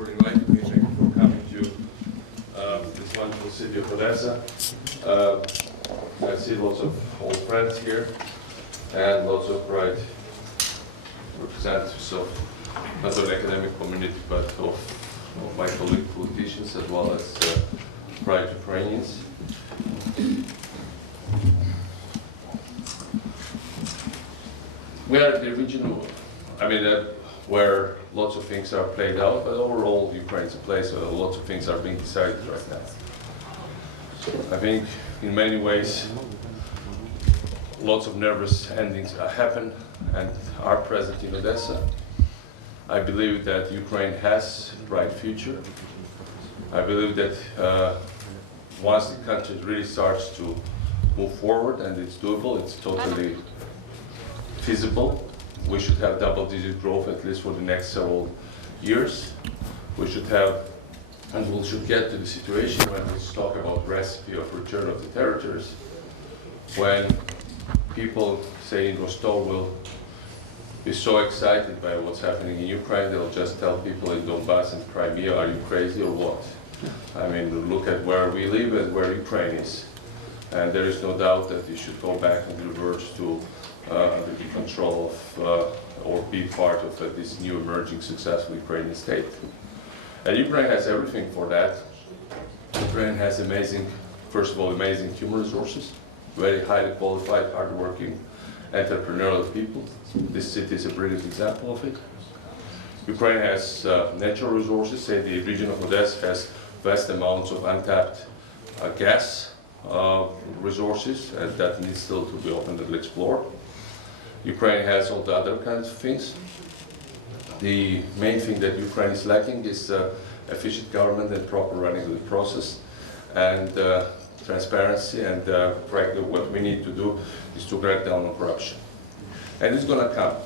for inviting me. Thank you for coming to this wonderful city of Odessa. I see lots of old friends here and lots of bright representatives of not only academic community but of my colleague politicians as well as bright Ukrainians. We are the region, where lots of things are played out, but overall Ukraine is a place where lots of things are being decided right now. I think in many ways lots of nervous endings happen and are present in Odessa. I believe that Ukraine has a bright future. I believe that once the country really starts to move forward and it's doable, it's totally feasible. We should have double-digit growth at least for the next several years. We should have, and we should get to the situation when we talk about recipe of return of the territories, when people, say in Rostov, will be so excited by what's happening in Ukraine, they'll just tell people in Donbass and Crimea, are you crazy or what? I mean, look at where we live and where Ukraine is. And there is no doubt that you should go back and revert to under the control of or be part of this new emerging successful Ukrainian state. And Ukraine has everything for that. Ukraine has amazing, first of all, amazing human resources, very highly qualified, hardworking, entrepreneurial people. This city is a brilliant example of it. Ukraine has natural resources, say the region of Odessa has vast amounts of untapped gas resources, and that needs still to be opened and explored. Ukraine has all the other kinds of things. The main thing that Ukraine is lacking is efficient government and proper running of the process, and transparency, and frankly what we need to do is to crack down on corruption. And it's going to come.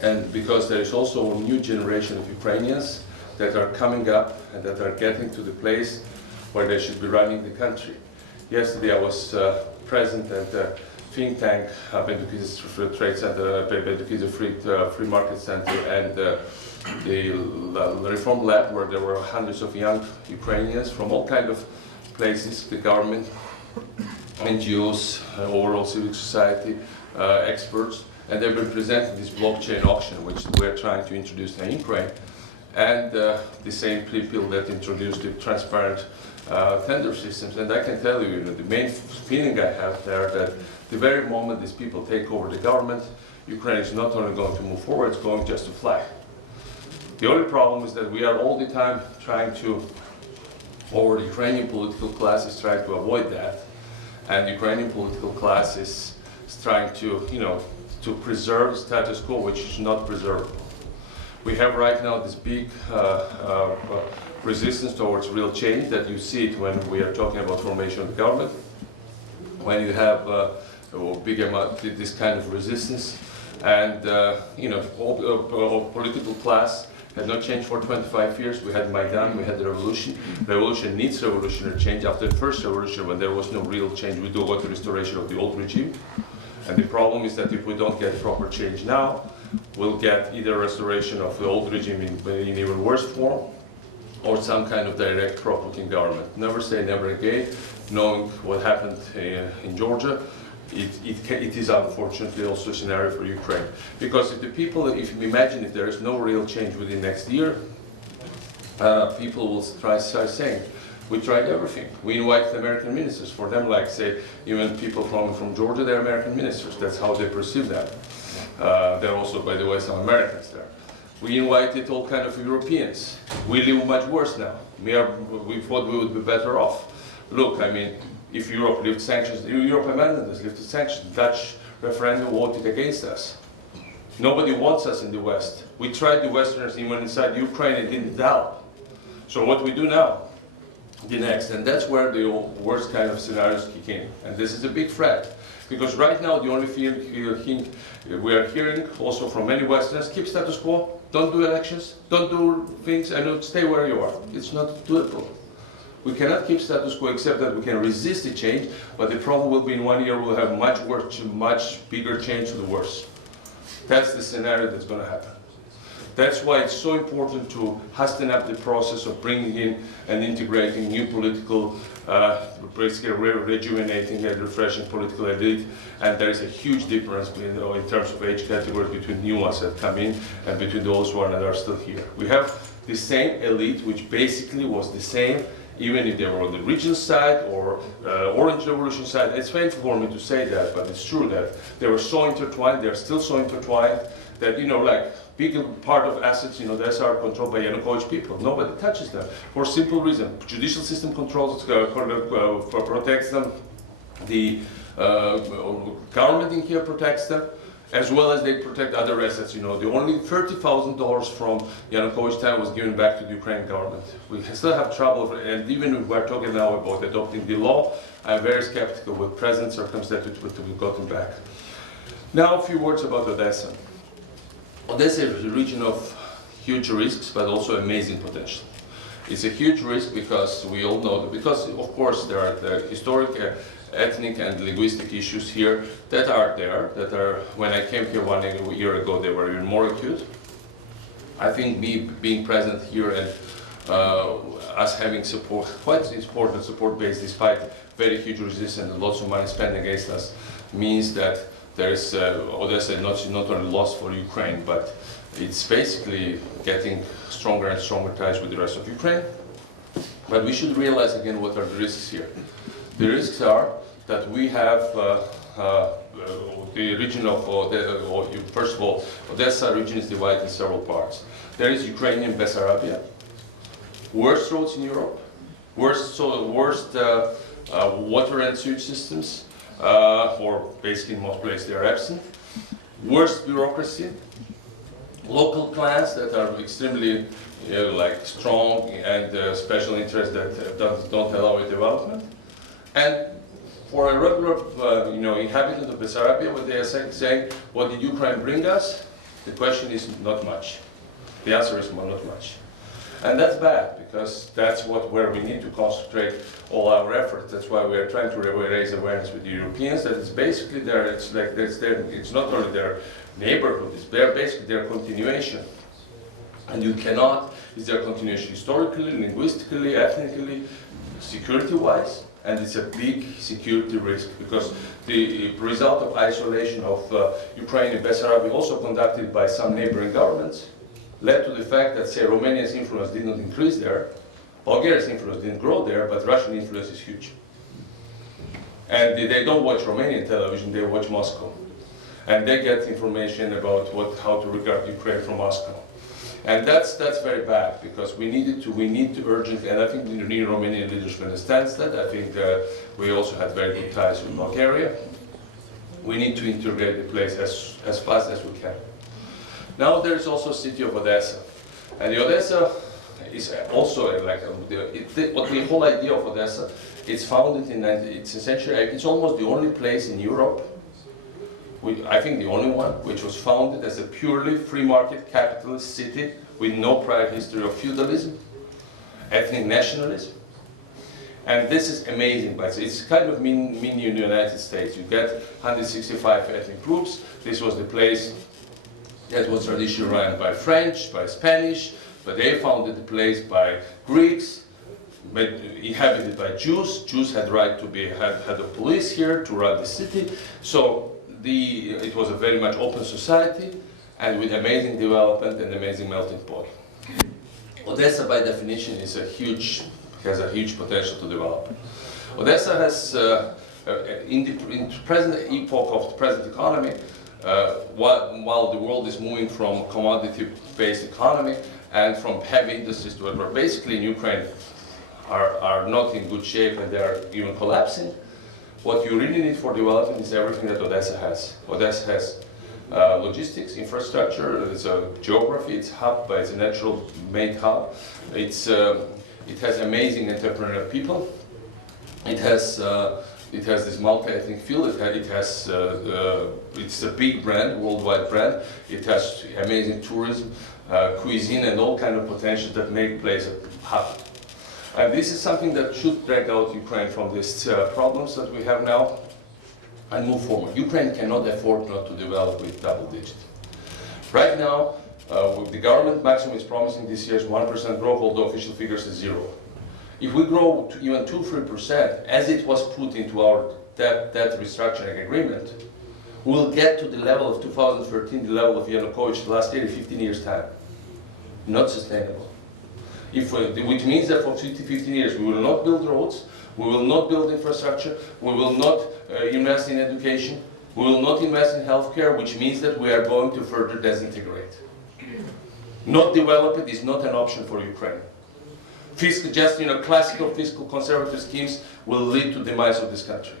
And because there is also a new generation of Ukrainians that are coming up and that are getting to the place where they should be running the country. Yesterday I was present at the think tank, Benduki's Trade Center, Benduki's Free Market Center, and the Reform Lab, where there were hundreds of young Ukrainians from all kinds of places, the government, NGOs, overall civil society, experts, and they've been presenting this blockchain auction, which we're trying to introduce in Ukraine, and the same people that introduced the transparent tender systems. And I can tell you, the main feeling I have there that the very moment these people take over the government, Ukraine is not only going to move forward, it's going just to fly. The only problem is that we are all the time trying to, or the Ukrainian political class is trying to avoid that, and the Ukrainian political class is trying to, to preserve status quo, which is not preservable. We have right now this big resistance towards real change that you see it when we are talking about formation of the government. When you have big amount, this kind of resistance, and political class has not changed for 25 years. We had Maidan, we had the revolution. Revolution needs revolutionary change. After the first revolution, when there was no real change, we do go to restoration of the old regime. And the problem is that if we don't get proper change now, we'll get either restoration of the old regime in even worse form, or some kind of direct pro-Putin government. Never say never again. Knowing what happened in Georgia, it is unfortunately also a scenario for Ukraine. Because if the people, if you imagine if there is no real change within next year, people will start saying, we tried everything. We invited American ministers. For them, like say, even people from Georgia, they're American ministers. That's how they perceive them. There are also, by the way, some Americans there. We invited all kinds of Europeans. We live much worse now. We thought we would be better off. Look, I mean, if Europe lifted sanctions, Europe amended us, lifted sanctions. Dutch referendum voted against us. Nobody wants us in the West. We tried the Westerners even inside Ukraine, it didn't help. So what we do now, the next, and that's where the worst kind of scenarios kick in. And this is a big threat. Because right now the only thing we are hearing also from many Westerners, keep status quo, don't do elections, don't do things, and stay where you are. It's not doable. We cannot keep status quo except that we can resist the change, but the problem will be in 1 year we'll have much worse, much bigger change to the worse. That's the scenario that's going to happen. That's why it's so important to hasten up the process of bringing in and integrating new political, basically rejuvenating and refreshing political elite. And there is a huge difference in terms of age category between new ones that come in and between those who are still here. We have the same elite, which basically was the same, even if they were on the regional side or Orange Revolution side. It's painful for me to say that, but it's true that they were so intertwined, they're still so intertwined, that, like, big part of assets, those are controlled by Yanukovych people. Nobody touches them for a simple reason. Judicial system controls, protects them. The government in here protects them, as well as they protect other assets. The only $30,000 from Yanukovych's time was given back to the Ukrainian government. We still have trouble, and even if we're talking now about adopting the law, I'm very skeptical with present circumstances we've gotten back. Now a few words about Odessa. Odessa is a region of huge risks, but also amazing potential. It's a huge risk because we all know that, because of course there are the historic, ethnic and linguistic issues here that are there, when I came here 1 year ago, they were even more acute. I think me being present here and us having support, quite important support base despite very huge resistance and lots of money spent against us, means that there is Odessa is not only lost for Ukraine, but it's basically getting stronger and stronger ties with the rest of Ukraine. But we should realize again what are the risks here. The risks are that we have the region of, first of all, Odessa region is divided in several parts. There is Ukrainian Bessarabia, worst roads in Europe, worst water and sewage systems, or basically in most places they are absent. Worst bureaucracy, local clans that are extremely strong and special interests that don't allow a development. And for a regular inhabitant of Bessarabia, what they are saying, what did Ukraine bring us? The question is not much. The answer is not much. And that's bad, because that's where we need to concentrate all our efforts. That's why we are trying to raise awareness with the Europeans that it's basically it's not only their neighborhood, it's basically their continuation. And you cannot, it's their continuation historically, linguistically, ethnically, security-wise, and it's a big security risk, because the result of isolation of Ukraine and Bessarabia, also conducted by some neighboring governments, led to the fact that, say, Romania's influence did not increase there, Bulgaria's influence didn't grow there, but Russian influence is huge. And they don't watch Romanian television, they watch Moscow. And they get information about how to regard Ukraine from Moscow. And that's very bad, because we need to urgently, and I think the new Romanian leadership understands that. I think we also had very good ties with Bulgaria. We need to integrate the place as fast as we can. Now there is also city of Odessa, and the Odessa is also the whole idea of Odessa. It's founded in it's essentially it's almost the only place in Europe, I think the only one, which was founded as a purely free market capitalist city with no prior history of feudalism, ethnic nationalism. And this is amazing, but it's kind of mini United States. You get 165 ethnic groups. This was the place that was traditionally run by French, by Spanish, but they founded the place by Greeks, but inhabited by Jews. Jews had right to be had a police here to run the city. So it was a very much open society, and with amazing development and amazing melting pot. Odessa, by definition, has a huge potential to develop. Odessa has, in the present epoch of the present economy, while the world is moving from commodity-based economy and from heavy industries to where basically in Ukraine are not in good shape and they are even collapsing, what you really need for development is everything that Odessa has. Odessa has logistics, infrastructure, it's a geography, it's hub, but it's a natural made hub. It has amazing entrepreneurial people. It has this multi-ethnic feel. It's a big brand, worldwide brand. It has amazing tourism, cuisine, and all kind of potential that make place a hub. And this is something that should drag out Ukraine from these problems that we have now and move forward. Ukraine cannot afford not to develop with double digit. Right now, The government maximum is promising this year's 1% growth, although official figures is 0. If we grow to even 2-3%, as it was put into our debt restructuring agreement, we'll get to the level of 2013, the level of Yanukovych last year in 15 years' time. Not sustainable. Which means that for 15 years we will not build roads, we will not build infrastructure, we will not invest in education, we will not invest in healthcare, which means that we are going to further disintegrate. Not develop it is not an option for Ukraine. Classical fiscal conservative schemes will lead to the demise of this country.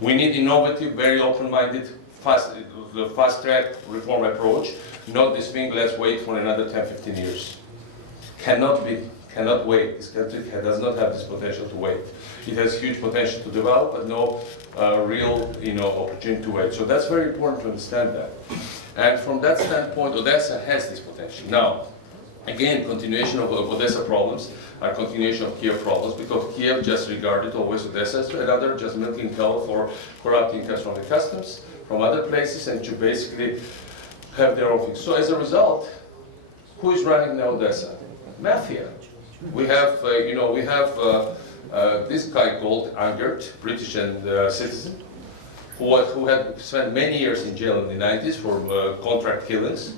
We need innovative, very open-minded, fast-track reform approach, not this thing, let's wait for another 10-15 years. Cannot wait. This country does not have this potential to wait. It has huge potential to develop, but no real opportunity to wait. So that's very important to understand that. And from that standpoint, Odessa has this potential. Now, again, continuation of Odessa problems are continuation of Kiev problems, because Kiev just regarded always Odessa as another just milking cow for corrupt incomes from the customs, from other places, and to basically have their own thing. So as a result, who is running now Odessa? Mafia. We have, this guy called Angert, British and citizen, who had spent many years in jail in the 90s for contract killings.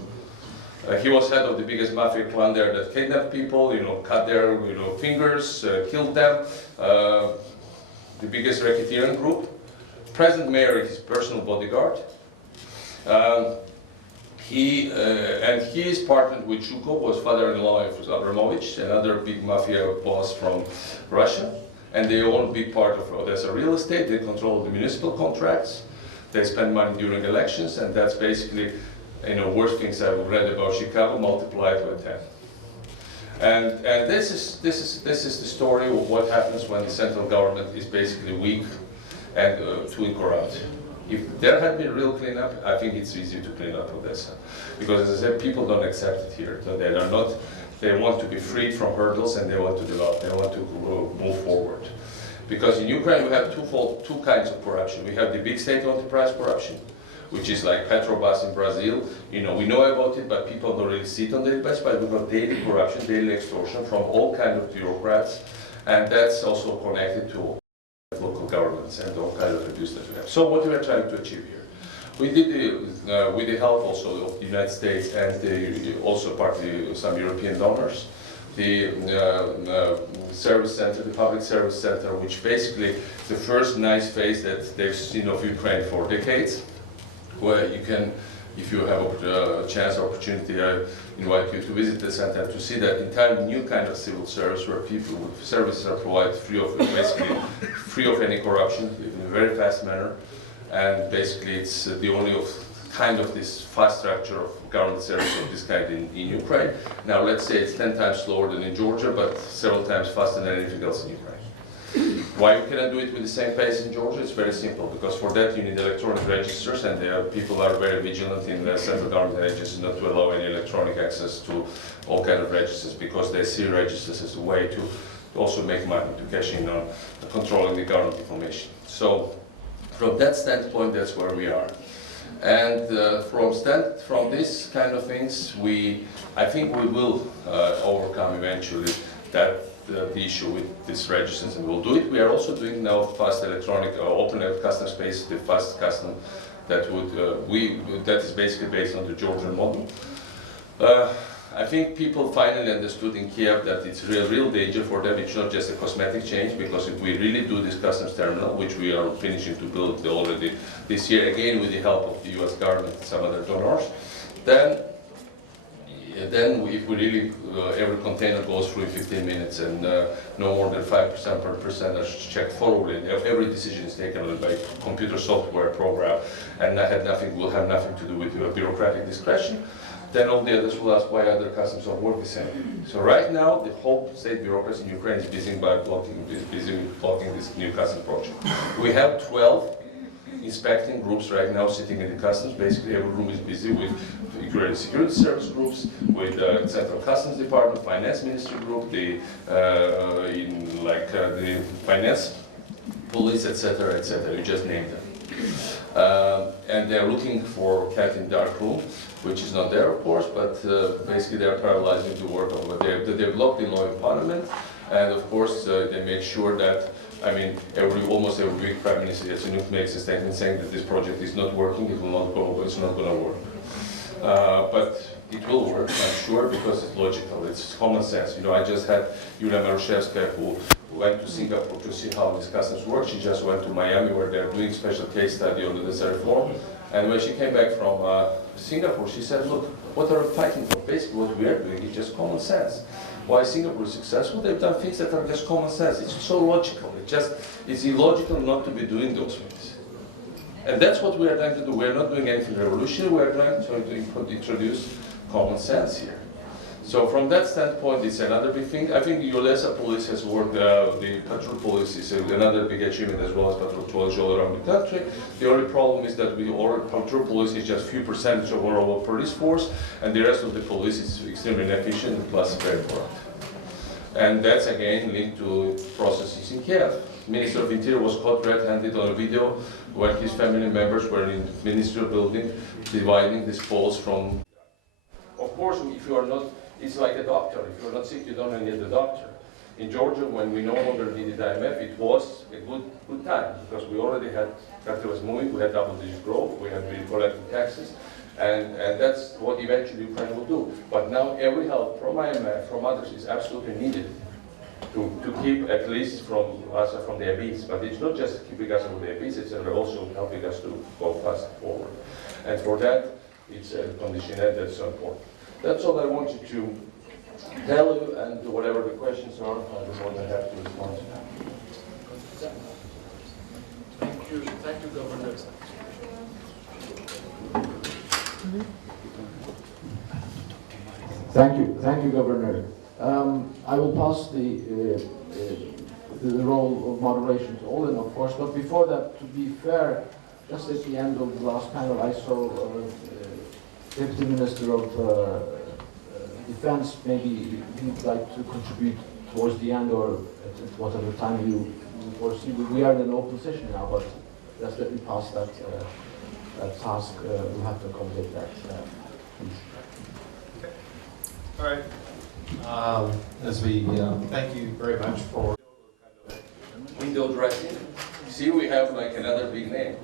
He was head of the biggest mafia clan there that kidnapped people, cut their fingers, killed them. The biggest racketeering group. Present mayor is his personal bodyguard. He is partnered with Zhukov, was father-in-law of Abramovich, another big mafia boss from Russia. And they own a big part of Odessa real estate. They control the municipal contracts. They spend money during elections, and that's basically, worst things I've read about Chicago multiplied by 10. And this is the story of what happens when the central government is basically weak and too corrupt. If there had been real cleanup, I think it's easier to clean up Odessa, because as I said, people don't accept it here. So they are not. They want to be freed from hurdles, and they want to develop. They want to move forward. Because in Ukraine we have two kinds of corruption. We have the big state enterprise corruption, which is like Petrobras in Brazil. We know about it, but people don't really see it on daily basis. But we've got daily corruption, daily extortion from all kinds of bureaucrats, and that's also connected to local governments and all kinds of abuse that we have. So what we are trying to achieve here? We did, with the help also of the United States and also partly some European donors, the service center, the public service center, which basically is the first nice face that they've seen of Ukraine for decades, where you can, if you have a chance or opportunity, I invite you to visit the center to see that entirely new kind of civil service where people with services are provided basically free of any corruption in a very fast manner. And basically it's the only kind of this fast structure of government service of this kind in Ukraine. Now let's say it's 10 times slower than in Georgia, but several times faster than anything else in Ukraine. Why we cannot do it with the same pace in Georgia? It's very simple, because for that you need electronic registers, and people are very vigilant in the central government agencies not to allow any electronic access to all kinds of registers, because they see registers as a way to also make money, to cash in on controlling the government information. So from that standpoint, that's where we are. And from this kind of things, I think we will overcome eventually the issue with these registers, and we'll do it. We are also doing now fast electronic open custom space, the fast custom that is basically based on the Georgian model. I think people finally understood in Kiev that it's a real danger for them. It's not just a cosmetic change, because if we really do this customs terminal, which we are finishing to build already this year, again with the help of the US government and some other donors, then if we really, every container goes through in 15 minutes and no more than 5% per percent are checked thoroughly, and every decision is taken by computer software program, and will have nothing to do with your bureaucratic discretion, then all the others will ask why other customs don't work the same. So right now, the whole state bureaucracy in Ukraine is busy blocking this new customs project. We have 12 inspecting groups right now sitting in the customs. Basically, every room is busy with security service groups, with Central Customs Department, Finance Ministry group, the finance police, etc., etc. You just name them. And they're looking for cat in dark room, which is not there, of course, but basically they're paralyzing the work of what they've blocked the law in parliament, and of course they make sure that, I mean, almost every week Prime Minister Yatsenyuk makes a statement saying that this project is not working, it will not go, it's not going to work. But it will work, I'm sure, because it's logical, it's common sense. You know, I just had Yulia Marushevskaya, who went to Singapore to see how this customs works. She just went to Miami, where they're doing special case study on this reform. And when she came back from Singapore, she said, look, what are we fighting for? Basically, what we are doing is just common sense. Why Singapore is successful? They've done things that are just common sense. It's so logical. It's illogical not to be doing those things. And that's what we are trying to do. We are not doing anything revolutionary. We are trying to introduce common sense here. So from that standpoint, it's another big thing. I think the Yolesa police has worked, the patrol police is another big achievement, as well as patrol police all around the country. The only problem is that our patrol police is just a few percentage of our overall police force, and the rest of the police is extremely inefficient and plus very corrupt. And that's again linked to processes in Kiev. Minister of Interior was caught red-handed on a video when his family members were in the ministerial building dividing these Poles from. Of course, if you are not, it's like a doctor. If you're not sick, you don't need a doctor. In Georgia, when we no longer needed IMF, it was a good time, because we already had, country was moving, we had double-digit growth, we had been collecting taxes, and that's what eventually Ukraine will do. But now every help from IMF, from others, is absolutely needed to keep at least from us from the abyss. But it's not just keeping us from the abyss, it's also helping us to go fast forward. And for that, it's a conditionette that's so important. That's all I wanted to tell you, and whatever the questions are, I'll be more than happy to respond to them. Thank you, Governor. Thank you, Governor. I will pass the role of moderation to Olin, of course, but before that, to be fair, just at the end of the last panel, I saw Deputy Minister of Defense. Maybe he'd like to contribute towards the end, or at whatever time you foresee. We are in an open session now, but just let me pass that task. We'll have to accommodate that, please. All right. As we thank you very much for window dressing. See, we have like another big name.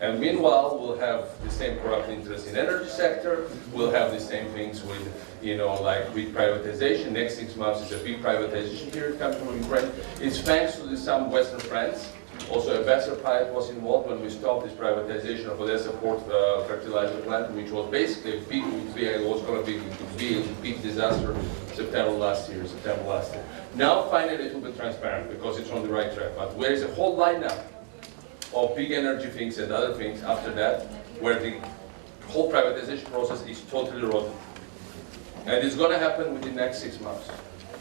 And meanwhile, we'll have the same corrupt interest in energy sector. We'll have the same things with, you know, like with privatization. Next 6 months is a big privatization period coming from Ukraine. It's thanks to some Western friends. Also, Ambassador Pyatt was involved when we stopped this privatization of Odessa Port fertilizer plant, which was basically a big, it was going to be a big disaster September last year. Now, finally, it will be transparent because it's on the right track. But there is a whole lineup of big energy things and other things after that, where the whole privatization process is totally rotten. And it's going to happen within the next 6 months.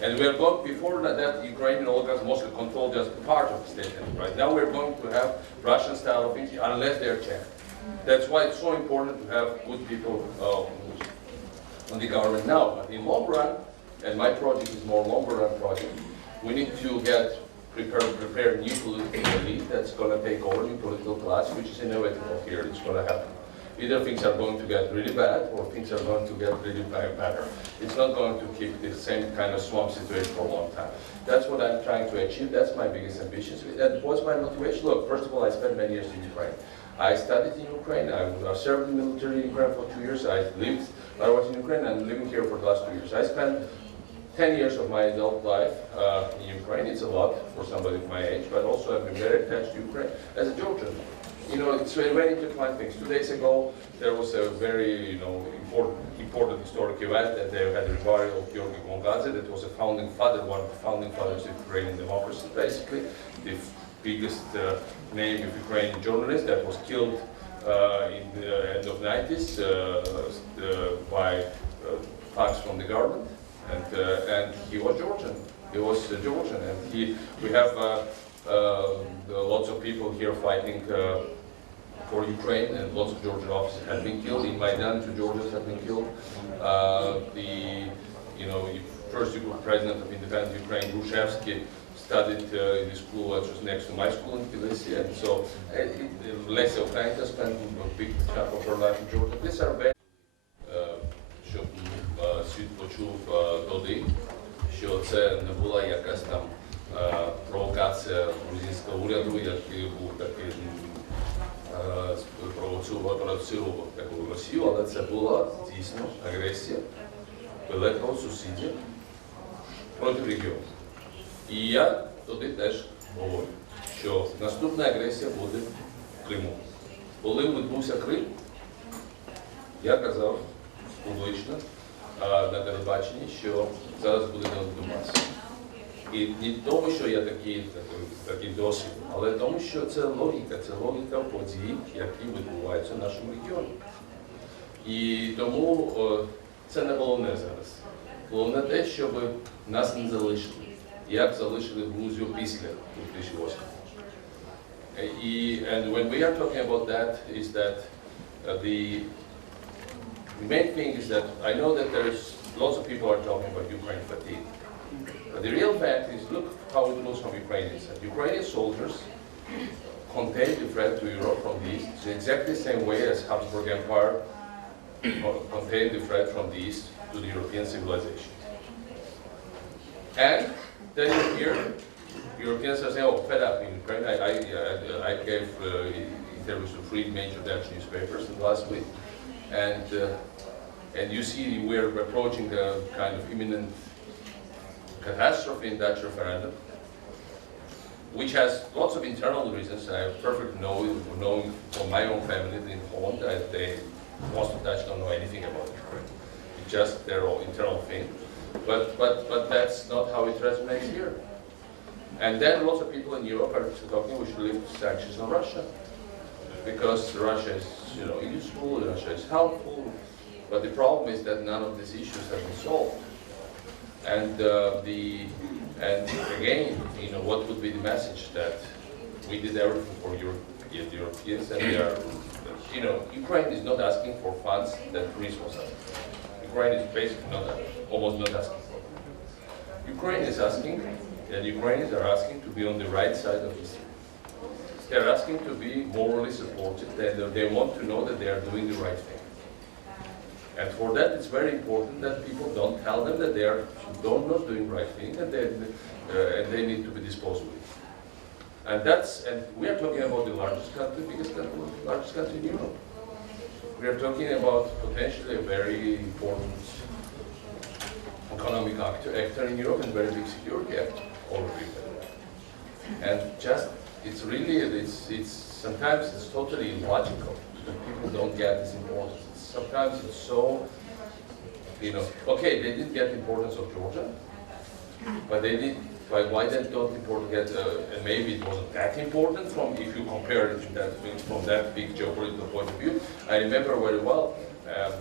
And we are going, before that, Ukrainian oligarchs mostly control just part of the state enterprise. Now we're going to have Russian style of things unless they're checked. That's why it's so important to have good people on the government now. But in long run, and my project is more longer run project, we need to prepare new political elite that's going to take over new political class, which is inevitable here. It's going to happen. Either things are going to get really bad, or things are going to get really better. It's not going to keep the same kind of swamp situation for a long time. That's what I'm trying to achieve. That's my biggest ambition. And what's my motivation? Look, first of all, I spent many years in Ukraine. I studied in Ukraine. I served in the military in Ukraine for 2 years. I was in Ukraine, and I'm living here for the last 2 years. I spent 10 years of my adult life in Ukraine. It's a lot for somebody of my age, but also I've been very attached to Ukraine as a Georgian. You know, it's very intertwined things. 2 days ago, there was a very, important historic event that they had a burial of Georgi Gongadze. That was a founding father, one of the founding fathers of Ukrainian democracy, basically. The biggest name of Ukrainian journalist that was killed in the end of 90s by thugs from the government. And he was Georgian. And we have lots of people here fighting for Ukraine, and lots of Georgian officers have been killed. In Maidan, 2 Georgians have been killed. The first president of independent Ukraine, Grushevsky, studied in the school which was next to my school in Tbilisi, and so Lesia Ukrainka spent a big chunk of her life in Georgia. These are very щоб світ почув тоді, що це не була якась там провокація грузинського уряду, який був такий провоцював таку Росію, але це була дійсно агресія великого сусідя проти регіону. І я тоді теж говорю, що наступна агресія буде в Криму. Коли відбувся Крим, я казав публічно на телебаченні, що зараз буде Донбас. І не тому, що я такий досвід, але тому, що це логіка подій, які відбуваються в нашому регіоні. І тому це не головне зараз. Головне те, щоб нас не залишили, як залишили Грузію після 2008. And when we are talking about that, is that the main thing is that I know that there's lots of people are talking about Ukraine fatigue. But the real fact is, look how it looks from Ukrainians. Ukrainian soldiers contain the threat to Europe from the east in exactly the same way as Habsburg Empire contained the threat from the east to the European civilization. And then you hear Europeans are saying, oh, fed up in Ukraine. I gave interviews to 3 major Dutch newspapers last week. And you see we're approaching the kind of imminent catastrophe in Dutch referendum, which has lots of internal reasons. I perfectly know from my own family in Holland that most of Dutch don't know anything about Ukraine. It's just their own internal thing. But that's not how it resonates here. And then lots of people in Europe are talking we should lift sanctions on Russia. Because Russia is, useful, Russia is helpful, but the problem is that none of these issues have been solved. And again, what would be the message that we did everything for the Europeans, and they are, Ukraine is not asking for funds that Greece was asking. Ukraine is basically almost not asking for them. Ukraine is asking, and Ukrainians are asking to be on the right side of history. They're asking to be morally supported, they want to know that they are doing the right thing. And for that, it's very important that people don't tell them that they are not doing the right thing, and they need to be disposed with. And we are talking about the largest country, largest country in Europe. We are talking about potentially a very important economic actor in Europe and very big security actor already. And just it's really, sometimes it's totally illogical that people don't get this importance. Sometimes it's so, okay, they didn't get the importance of Georgia, but they did, why they don't get, and maybe it wasn't that important if you compare it from that big geopolitical point of view. I remember very well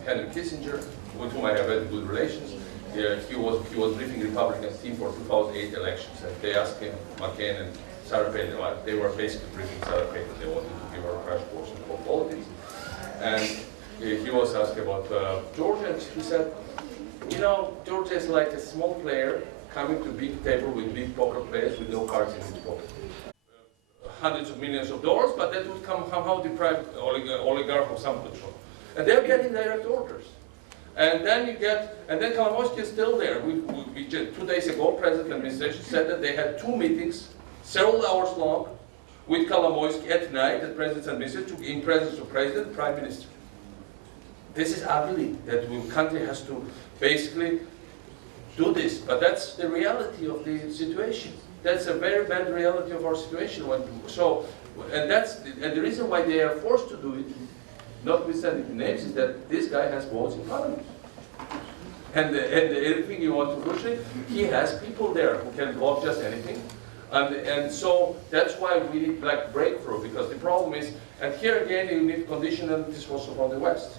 Henry Kissinger, with whom I have had good relations. He was briefing Republican team for 2008 elections, and they asked him, McCain and Sarah Palin, they were basically briefing Sarah Palin. They wanted to give her a crash course in politics. And he was asked about Georgia, and he said, Georgia is like a small player coming to a big table with big poker players with no cards in his pocket. Hundreds of millions of dollars, but that would somehow deprive oligarch of some control. And they're getting direct orders. And then Kolomoisky is still there. 2 days ago, President administration said that they had 2 meetings, several hours long, with Kolomoisky at night, at President's administration, in presence of President and Prime Minister. This is ugly, that the country has to basically do this, but that's the reality of the situation. That's a very bad reality of our situation. And the reason why they are forced to do it, notwithstanding the names, is that this guy has votes in parliament. And anything you want to push it, he has people there who can block just anything. And so that's why we need breakthrough, because the problem is, and here again you need conditionalities also from the West.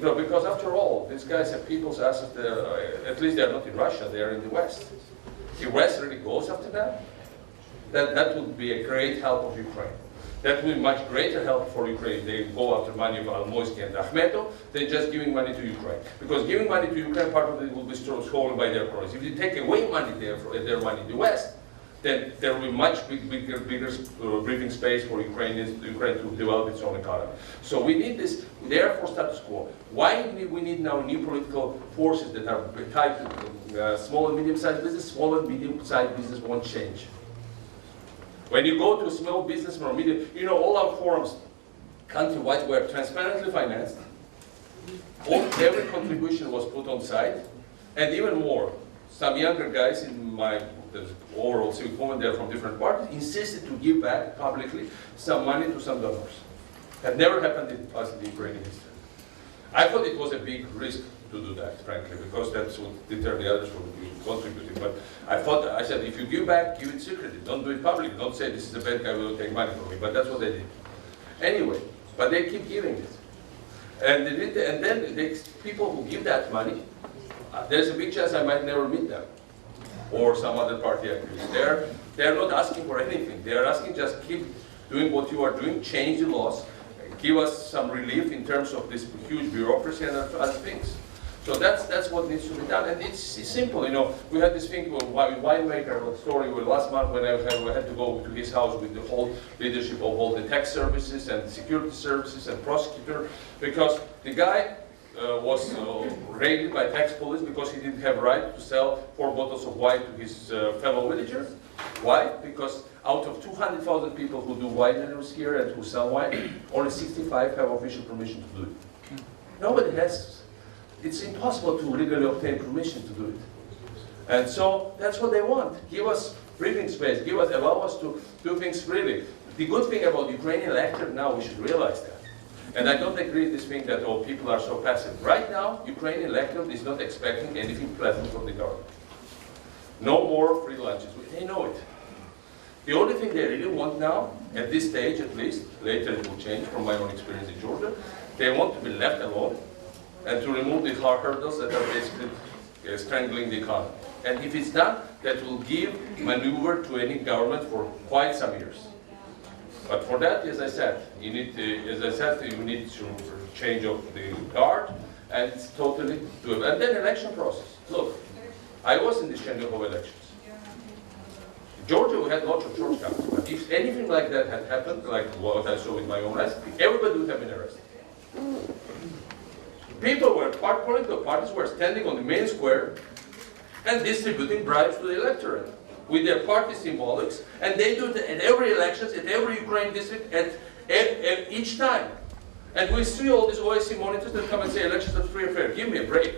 Because after all, these guys have people's assets, at least they're not in Russia, they're in the West. The West really goes after them. That would be a great help of Ukraine. That would be much greater help for Ukraine. They go after money of Almoisky and Akhmetov than just giving money to Ukraine. Because giving money to Ukraine, part of it will be stolen by their currency. If you take away money their money in the West, then there will be much bigger breathing space for Ukraine to develop its own economy. So we need this, therefore status quo. Why do we need now new political forces that are tied to small and medium-sized business? Small and medium-sized business won't change. When you go to a small business or medium, you know, all our forums countrywide were transparently financed. Every contribution was put on site, and even more, some younger guys in my overall civic movement, they're from different parties, insisted to give back publicly some money to some donors. That never happened in the Ukrainian history. I thought it was a big risk to do that, frankly, because that would deter the others from contributing. But I said, if you give back, give it secretly. Don't do it publicly. Don't say this is a bad guy who will take money from me. But that's what they did. Anyway, but they keep giving it. And then the people who give that money, there's a big chance I might never meet them, or some other party activists. They're not asking for anything. They're asking just keep doing what you are doing, change the laws, give us some relief in terms of this huge bureaucracy and other things. So that's what needs to be done, and it's simple. You know, we had this thing with winemaker story where last month when I had to go to his house with the whole leadership of all the tax services and security services and prosecutor, because the guy was raided by tax police because he didn't have right to sell 4 bottles of wine to his fellow villagers. Why? Because out of 200,000 people who do wineries here and who sell wine, only 65 have official permission to do it. Nobody has. It's impossible to legally obtain permission to do it. And so that's what they want. Give us breathing space. Allow us to do things freely. The good thing about Ukrainian electorate now, we should realize that. And I don't agree with this thing that all people are so passive. Right now, Ukrainian electorate is not expecting anything pleasant from the government. No more free lunches. They know it. The only thing they really want now, at this stage at least, later it will change from my own experience in Georgia, they want to be left alone and to remove the hurdles that are basically strangling the economy. And if it's done, that will give maneuver to any government for quite some years. But for that, as I said, you need to change of the guard, and it's totally doable. And then election process. Look, I was in the Chernobyl elections. Georgia, we had lots of church counts, but if anything like that had happened, like what I saw with my own eyes, everybody would have been arrested. People were, political parties were standing on the main square and distributing bribes to the electorate with their party symbolics, and they do it at every elections, at every Ukraine district, at each time. And we see all these OSCE monitors that come and say elections are free and fair. Give me a break.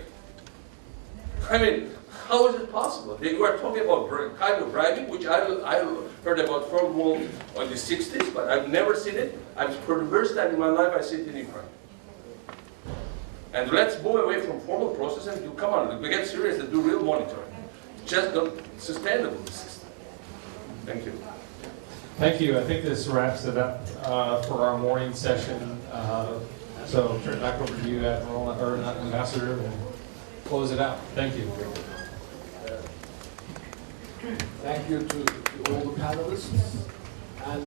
I mean, how is it possible? You are talking about kind of bribing, which I heard about third world in the 60s, but I've never seen it. For the first time in my life, I see it in Ukraine. And let's move away from formal process and come on, we get serious and do real monitoring. Just not sustainable, the system. Thank you. Thank you. I think this wraps it up for our morning session. So turn it back over to you, Admiral, or not, Ambassador, and close it out. Thank you. Thank you to all the panelists.